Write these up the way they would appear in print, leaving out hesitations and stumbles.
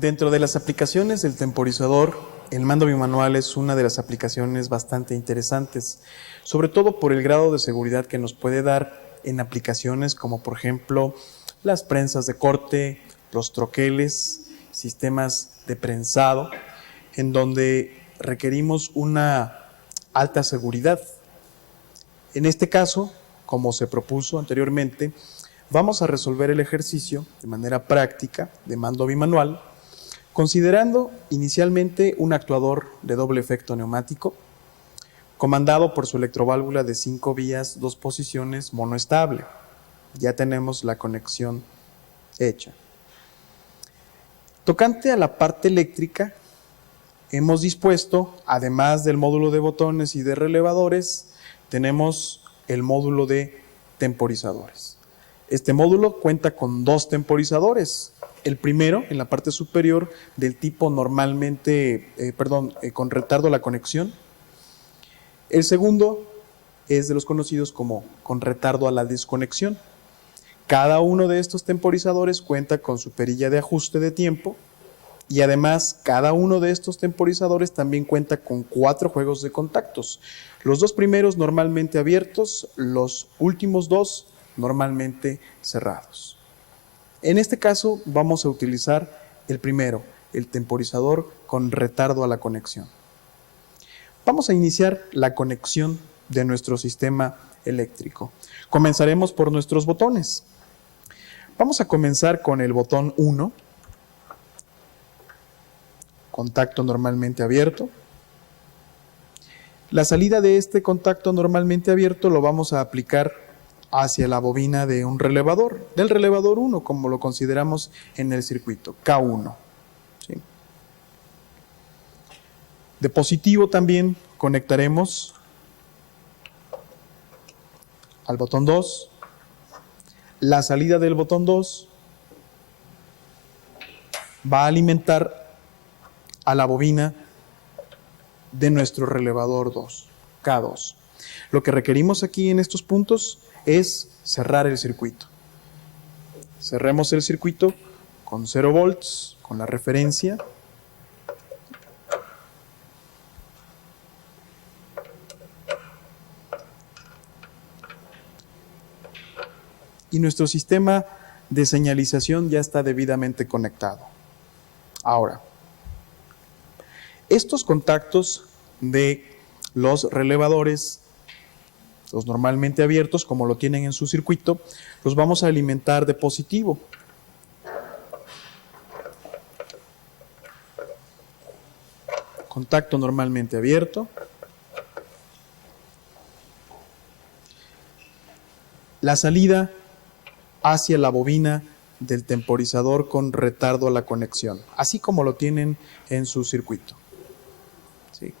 Dentro de las aplicaciones del temporizador, el mando bimanual es una de las aplicaciones bastante interesantes, sobre todo por el grado de seguridad que nos puede dar en aplicaciones como por ejemplo las prensas de corte, los troqueles, sistemas de prensado, en donde requerimos una alta seguridad. En este caso, como se propuso anteriormente, vamos a resolver el ejercicio de manera práctica de mando bimanual, considerando inicialmente un actuador de doble efecto neumático, comandado por su electroválvula de 5 vías, 2 posiciones monoestable. Ya tenemos la conexión hecha. Tocante a la parte eléctrica, hemos dispuesto, además del módulo de botones y de relevadores, tenemos el módulo de temporizadores. Este módulo cuenta con 2 temporizadores. El primero, en la parte superior, del tipo normalmente, con retardo a la conexión. El segundo es de los conocidos como con retardo a la desconexión. Cada uno de estos temporizadores cuenta con su perilla de ajuste de tiempo y además cada uno de estos temporizadores también cuenta con 4 juegos de contactos. Los 2 primeros normalmente abiertos, los últimos 2 normalmente cerrados. En este caso vamos a utilizar el primero, el temporizador con retardo a la conexión. Vamos a iniciar la conexión de nuestro sistema eléctrico. Comenzaremos por nuestros botones. Vamos a comenzar con el botón 1, contacto normalmente abierto. La salida de este contacto normalmente abierto lo vamos a aplicar hacia la bobina de un relevador, del relevador 1, como lo consideramos en el circuito, K1. ¿Sí? De positivo también conectaremos al botón 2, la salida del botón 2 va a alimentar a la bobina de nuestro relevador 2, K2. Lo que requerimos aquí en estos puntos es cerrar el circuito. Cerremos el circuito con 0 volts, con la referencia. Y nuestro sistema de señalización ya está debidamente conectado. Ahora, estos contactos de los relevadores, los normalmente abiertos, como lo tienen en su circuito, los vamos a alimentar de positivo. Contacto normalmente abierto. La salida hacia la bobina del temporizador con retardo a la conexión, así como lo tienen en su circuito. ¿Sí?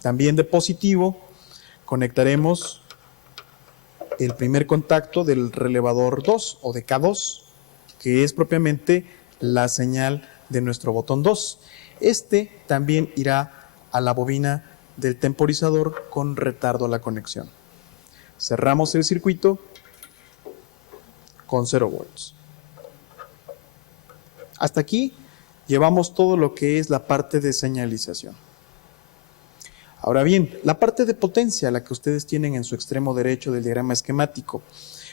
También de positivo conectaremos el primer contacto del relevador 2 o de K2, que es propiamente la señal de nuestro botón 2. Este también irá a la bobina del temporizador con retardo a la conexión. Cerramos el circuito con 0 volts. Hasta aquí llevamos todo lo que es la parte de señalización. Ahora bien, la parte de potencia, la que ustedes tienen en su extremo derecho del diagrama esquemático,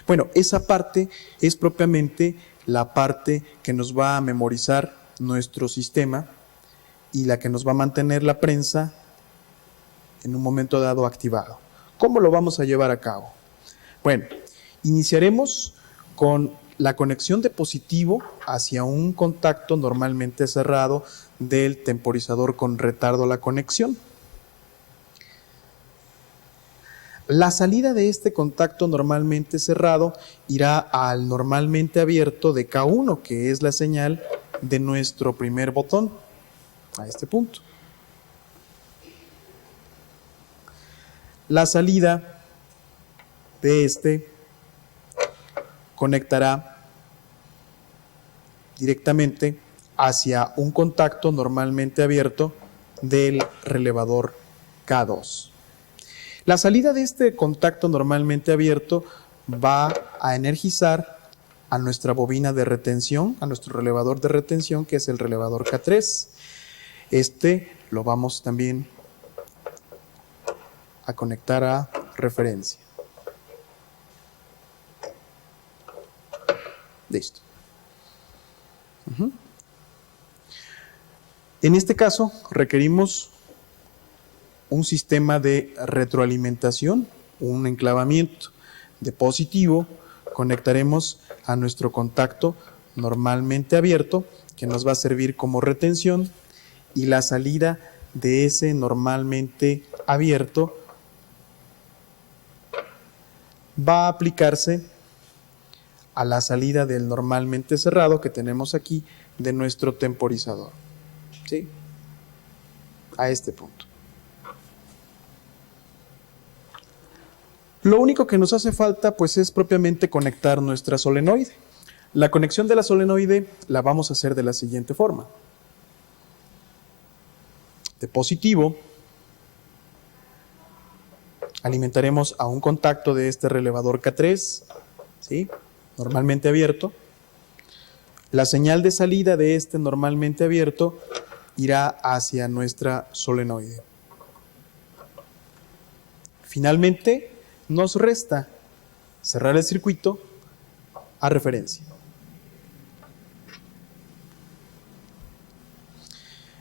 bueno, esa parte es propiamente la parte que nos va a memorizar nuestro sistema y la que nos va a mantener la prensa en un momento dado activado. ¿Cómo lo vamos a llevar a cabo? Bueno, iniciaremos con la conexión de positivo hacia un contacto normalmente cerrado del temporizador con retardo a la conexión. La salida de este contacto normalmente cerrado irá al normalmente abierto de K1, que es la señal de nuestro primer botón, a este punto. La salida de este conectará directamente hacia un contacto normalmente abierto del relevador K2. La salida de este contacto normalmente abierto va a energizar a nuestra bobina de retención, a nuestro relevador de retención, que es el relevador K3. Este lo vamos también a conectar a referencia. Listo. En este caso requerimos un sistema de retroalimentación, un enclavamiento de positivo. Conectaremos a nuestro contacto normalmente abierto, que nos va a servir como retención, y la salida de ese normalmente abierto va a aplicarse a la salida del normalmente cerrado que tenemos aquí de nuestro temporizador. ¿Sí? A este punto. Lo único que nos hace falta pues es propiamente conectar nuestra solenoide. La conexión de la solenoide la vamos a hacer de la siguiente forma. De positivo alimentaremos a un contacto de este relevador K3, ¿sí? Normalmente abierto. La señal de salida de este normalmente abierto irá hacia nuestra solenoide. Finalmente, nos resta cerrar el circuito a referencia.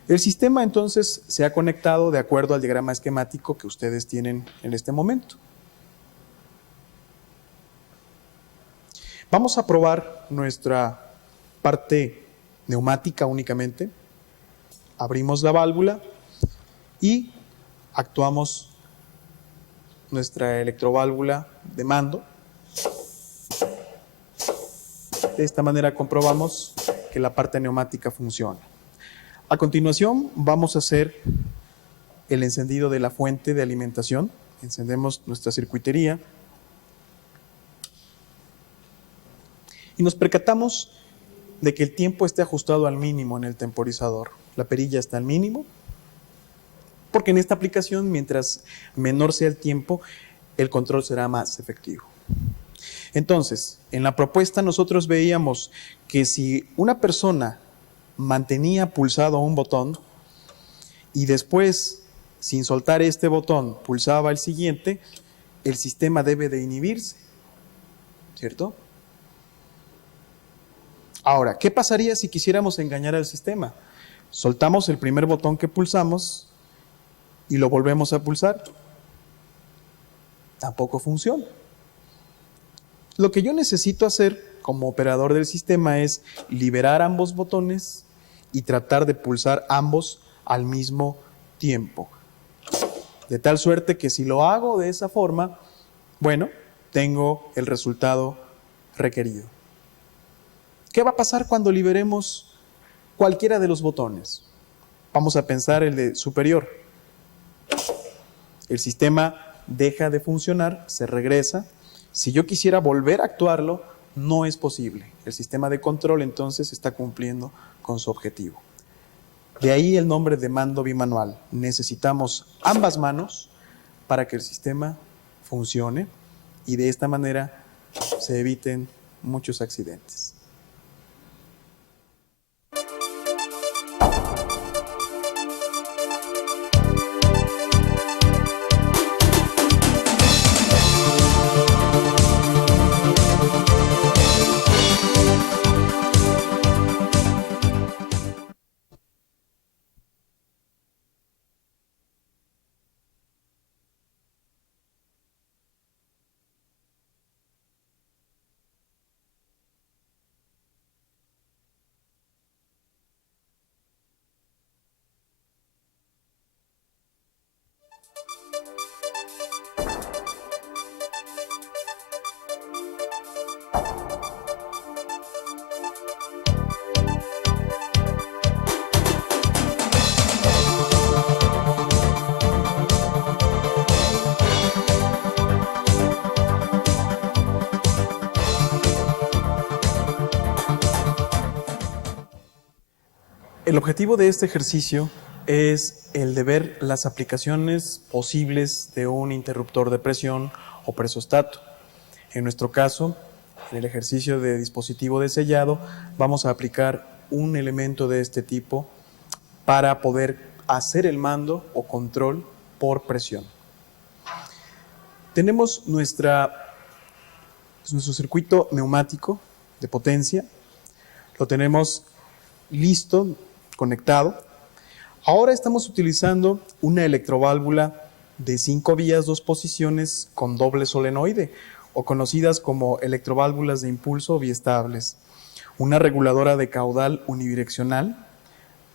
El sistema entonces se ha conectado de acuerdo al diagrama esquemático que ustedes tienen en este momento. Vamos a probar nuestra parte neumática únicamente. Abrimos la válvula y actuamos nuestra electroválvula de mando. De esta manera comprobamos que la parte neumática funciona. A continuación vamos a hacer el encendido de la fuente de alimentación. Encendemos nuestra circuitería y nos percatamos de que el tiempo esté ajustado al mínimo en el temporizador. La perilla está al mínimo, porque en esta aplicación, mientras menor sea el tiempo, el control será más efectivo. Entonces, en la propuesta nosotros veíamos que si una persona mantenía pulsado un botón y después, sin soltar este botón, pulsaba el siguiente, el sistema debe de inhibirse, ¿cierto? Ahora, ¿qué pasaría si quisiéramos engañar al sistema? Soltamos el primer botón que pulsamos y lo volvemos a pulsar. Tampoco funciona. Lo que yo necesito hacer como operador del sistema es liberar ambos botones y tratar de pulsar ambos al mismo tiempo. De tal suerte que si lo hago de esa forma, bueno, tengo el resultado requerido. ¿Qué va a pasar cuando liberemos cualquiera de los botones? Vamos a pensar el de superior. El sistema deja de funcionar, se regresa. Si yo quisiera volver a actuarlo, no es posible. El sistema de control entonces está cumpliendo con su objetivo. De ahí el nombre de mando bimanual. Necesitamos ambas manos para que el sistema funcione y de esta manera se eviten muchos accidentes. El objetivo de este ejercicio es el de ver las aplicaciones posibles de un interruptor de presión o presostato. En nuestro caso, en el ejercicio de dispositivo de sellado, vamos a aplicar un elemento de este tipo para poder hacer el mando o control por presión. Tenemos nuestro circuito neumático de potencia, lo tenemos listo, conectado. Ahora estamos utilizando una electroválvula de 5 vías, 2 posiciones con doble solenoide, o conocidas como electroválvulas de impulso biestables. Una reguladora de caudal unidireccional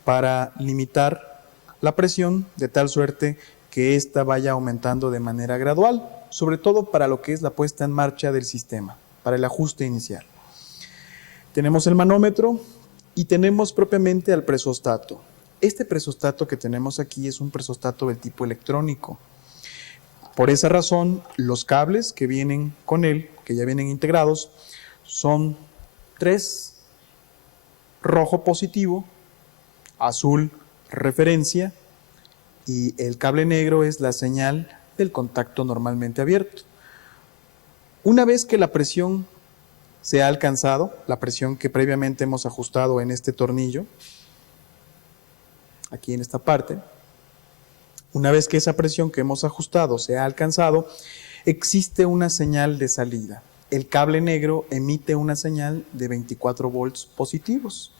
para limitar la presión de tal suerte que ésta vaya aumentando de manera gradual, sobre todo para lo que es la puesta en marcha del sistema, para el ajuste inicial. Tenemos el manómetro y tenemos propiamente al presostato. Este presostato que tenemos aquí es un presostato del tipo electrónico. Por esa razón, los cables que vienen con él, que ya vienen integrados, son 3: rojo positivo, azul referencia y el cable negro es la señal del contacto normalmente abierto. Una vez que la presión se ha alcanzado, la presión que previamente hemos ajustado en este tornillo, aquí en esta parte, una vez que esa presión que hemos ajustado se ha alcanzado, existe una señal de salida. El cable negro emite una señal de 24 volts positivos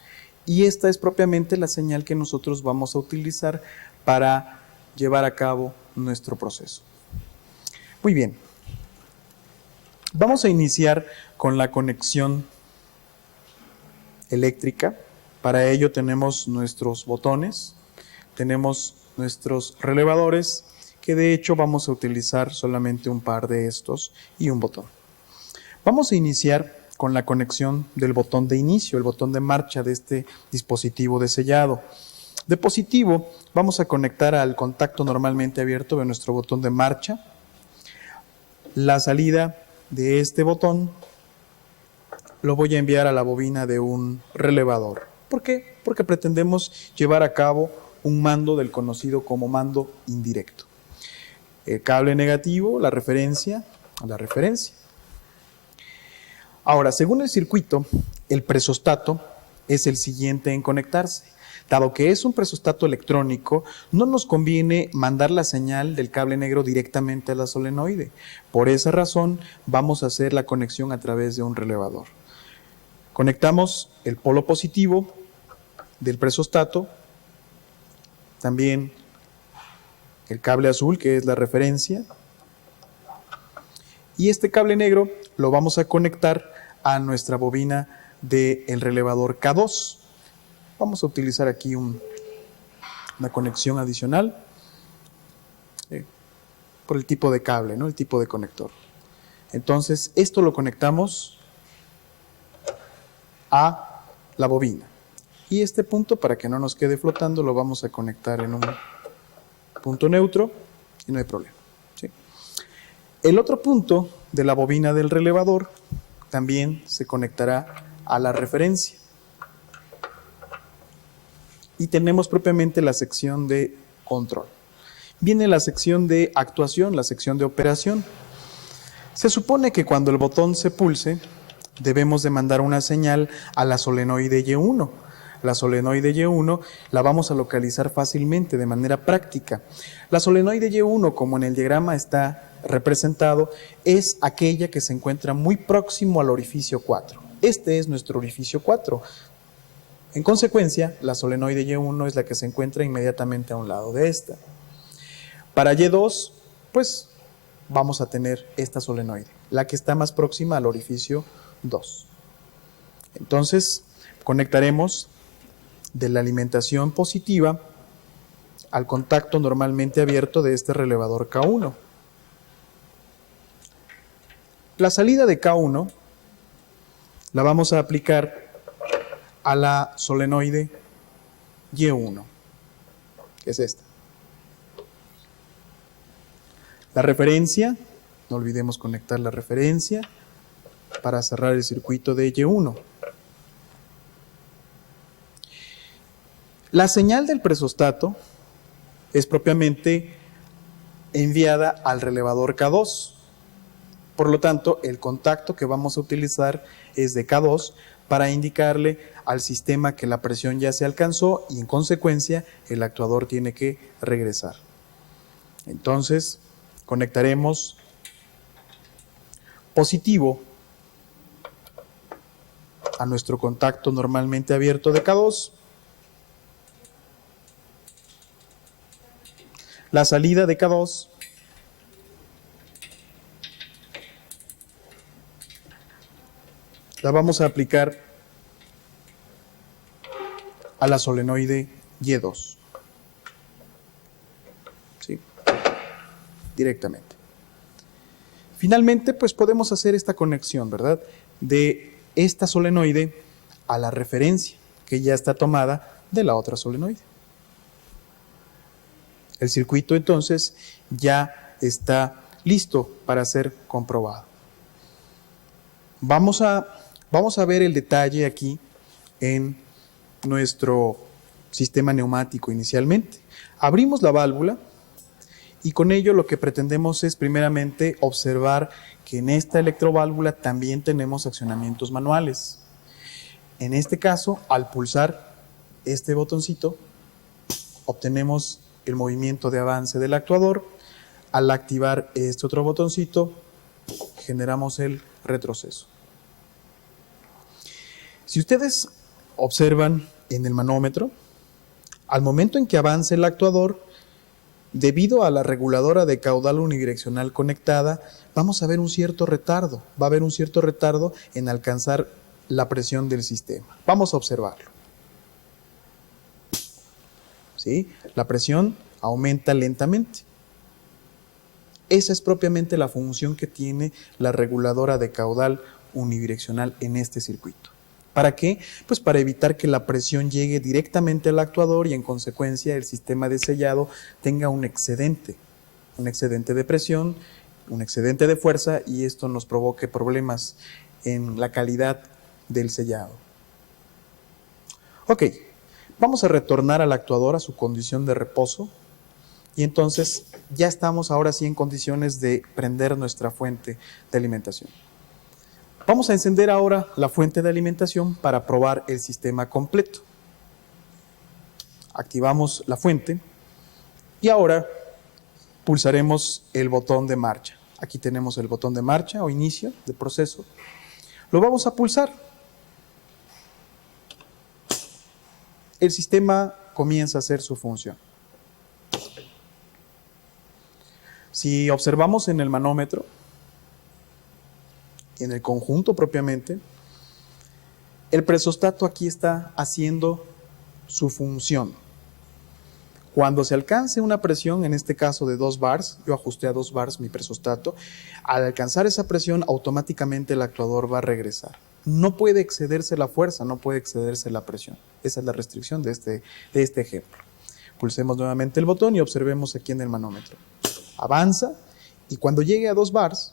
y esta es propiamente la señal que nosotros vamos a utilizar para llevar a cabo nuestro proceso. Muy bien, vamos a iniciar con la conexión eléctrica. Para ello tenemos nuestros botones, tenemos nuestros relevadores, que de hecho vamos a utilizar solamente un par de estos y un botón. Vamos a iniciar con la conexión del botón de inicio, el botón de marcha de este dispositivo de sellado. De positivo vamos a conectar al contacto normalmente abierto de nuestro botón de marcha. La salida de este botón lo voy a enviar a la bobina de un relevador. ¿Por qué? Porque pretendemos llevar a cabo un mando del conocido como mando indirecto. El cable negativo, la referencia a la referencia. Ahora, según el circuito, el presostato es el siguiente en conectarse. Dado que es un presostato electrónico, no nos conviene mandar la señal del cable negro directamente a la solenoide. Por esa razón, vamos a hacer la conexión a través de un relevador. Conectamos el polo positivo del presostato, también el cable azul, que es la referencia, y este cable negro lo vamos a conectar a nuestra bobina del relevador K2. Vamos a utilizar aquí una conexión adicional por el tipo de cable, ¿no? El tipo de conector. Entonces, esto lo conectamos a la bobina. Y este punto, para que no nos quede flotando, lo vamos a conectar en un punto neutro y no hay problema, ¿sí? El otro punto de la bobina del relevador también se conectará a la referencia. Y tenemos propiamente la sección de control. Viene la sección de actuación, la sección de operación. Se supone que cuando el botón se pulse, debemos de mandar una señal a la solenoide Y1. La solenoide Y1 la vamos a localizar fácilmente de manera práctica. La solenoide Y1, como en el diagrama está representado, es aquella que se encuentra muy próximo al orificio 4. Este es nuestro orificio 4. En consecuencia, la solenoide Y1 es la que se encuentra inmediatamente a un lado de esta. Para Y2, pues vamos a tener esta solenoide, la que está más próxima al orificio 2. Entonces, conectaremos de la alimentación positiva al contacto normalmente abierto de este relevador K1. La salida de K1 la vamos a aplicar a la solenoide Y1, que es esta. La referencia, no olvidemos conectar la referencia para cerrar el circuito de Y1. La señal del presostato es propiamente enviada al relevador K2. Por lo tanto, el contacto que vamos a utilizar es de K2 para indicarle al sistema que la presión ya se alcanzó y en consecuencia el actuador tiene que regresar. Entonces, conectaremos positivo a nuestro contacto normalmente abierto de K2. La salida de K2 la vamos a aplicar a la solenoide Y2. ¿Sí? Directamente. Finalmente, pues podemos hacer esta conexión, ¿verdad? De esta solenoide a la referencia, que ya está tomada de la otra solenoide. El circuito entonces ya está listo para ser comprobado. Vamos a ver el detalle aquí en nuestro sistema neumático inicialmente. Abrimos la válvula y con ello lo que pretendemos es primeramente observar que en esta electroválvula también tenemos accionamientos manuales. En este caso, al pulsar este botoncito, obtenemos el movimiento de avance del actuador. Al activar este otro botoncito, generamos el retroceso. Si ustedes observan en el manómetro, al momento en que avance el actuador, debido a la reguladora de caudal unidireccional conectada, vamos a ver un cierto retardo. Va a haber un cierto retardo en alcanzar la presión del sistema. Vamos a observarlo. ¿Sí? La presión aumenta lentamente. Esa es propiamente la función que tiene la reguladora de caudal unidireccional en este circuito. ¿Para qué? Pues para evitar que la presión llegue directamente al actuador y en consecuencia el sistema de sellado tenga un excedente de presión, un excedente de fuerza y esto nos provoque problemas en la calidad del sellado. Ok, vamos a retornar al actuador a su condición de reposo y entonces ya estamos ahora sí en condiciones de prender nuestra fuente de alimentación. Vamos a encender ahora la fuente de alimentación para probar el sistema completo. Activamos la fuente y ahora pulsaremos el botón de marcha. Aquí tenemos el botón de marcha o inicio de proceso. Lo vamos a pulsar. El sistema comienza a hacer su función. Si observamos en el manómetro, en el conjunto propiamente, el presostato aquí está haciendo su función. Cuando se alcance una presión, en este caso de 2 bars, yo ajusté a 2 bars mi presostato, al alcanzar esa presión automáticamente el actuador va a regresar. No puede excederse la fuerza, no puede excederse la presión. Esa es la restricción de este ejemplo. Pulsemos nuevamente el botón y observemos aquí en el manómetro. Avanza y cuando llegue a 2 bars,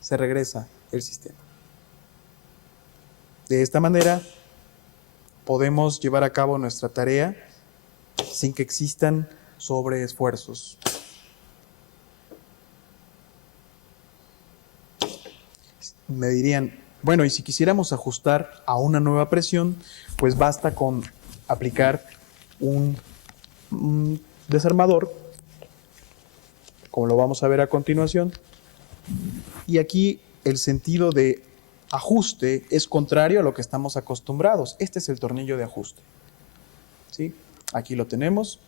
se regresa el sistema. De esta manera podemos llevar a cabo nuestra tarea sin que existan sobreesfuerzos. Me dirían, bueno, y si quisiéramos ajustar a una nueva presión, pues basta con aplicar un desarmador, como lo vamos a ver a continuación. Y aquí el sentido de ajuste es contrario a lo que estamos acostumbrados. Este es el tornillo de ajuste. ¿Sí? Aquí lo tenemos.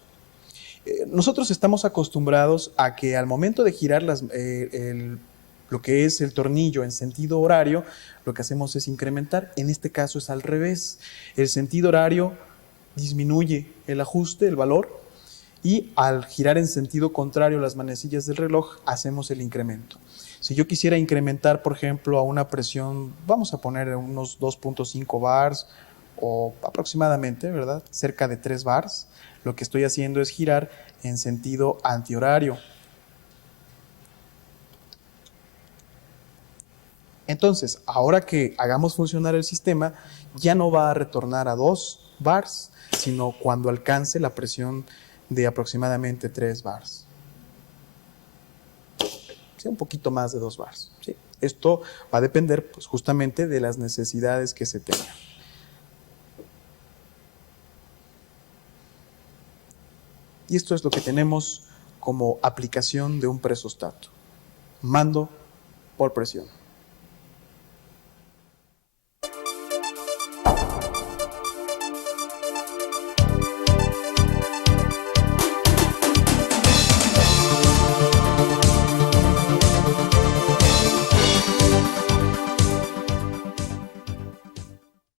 Nosotros estamos acostumbrados a que al momento de girar lo que es el tornillo en sentido horario, lo que hacemos es incrementar. En este caso es al revés. El sentido horario disminuye el ajuste, el valor, y al girar en sentido contrario las manecillas del reloj, hacemos el incremento. Si yo quisiera incrementar, por ejemplo, a una presión, vamos a poner unos 2.5 bars o aproximadamente, ¿verdad? Cerca de 3 bars, lo que estoy haciendo es girar en sentido antihorario. Entonces, ahora que hagamos funcionar el sistema, ya no va a retornar a 2 bars, sino cuando alcance la presión de aproximadamente 3 bars. Sí, un poquito más de 2 bars. ¿Sí? Esto va a depender pues, justamente de las necesidades que se tengan. Y esto es lo que tenemos como aplicación de un presostato. Mando por presión.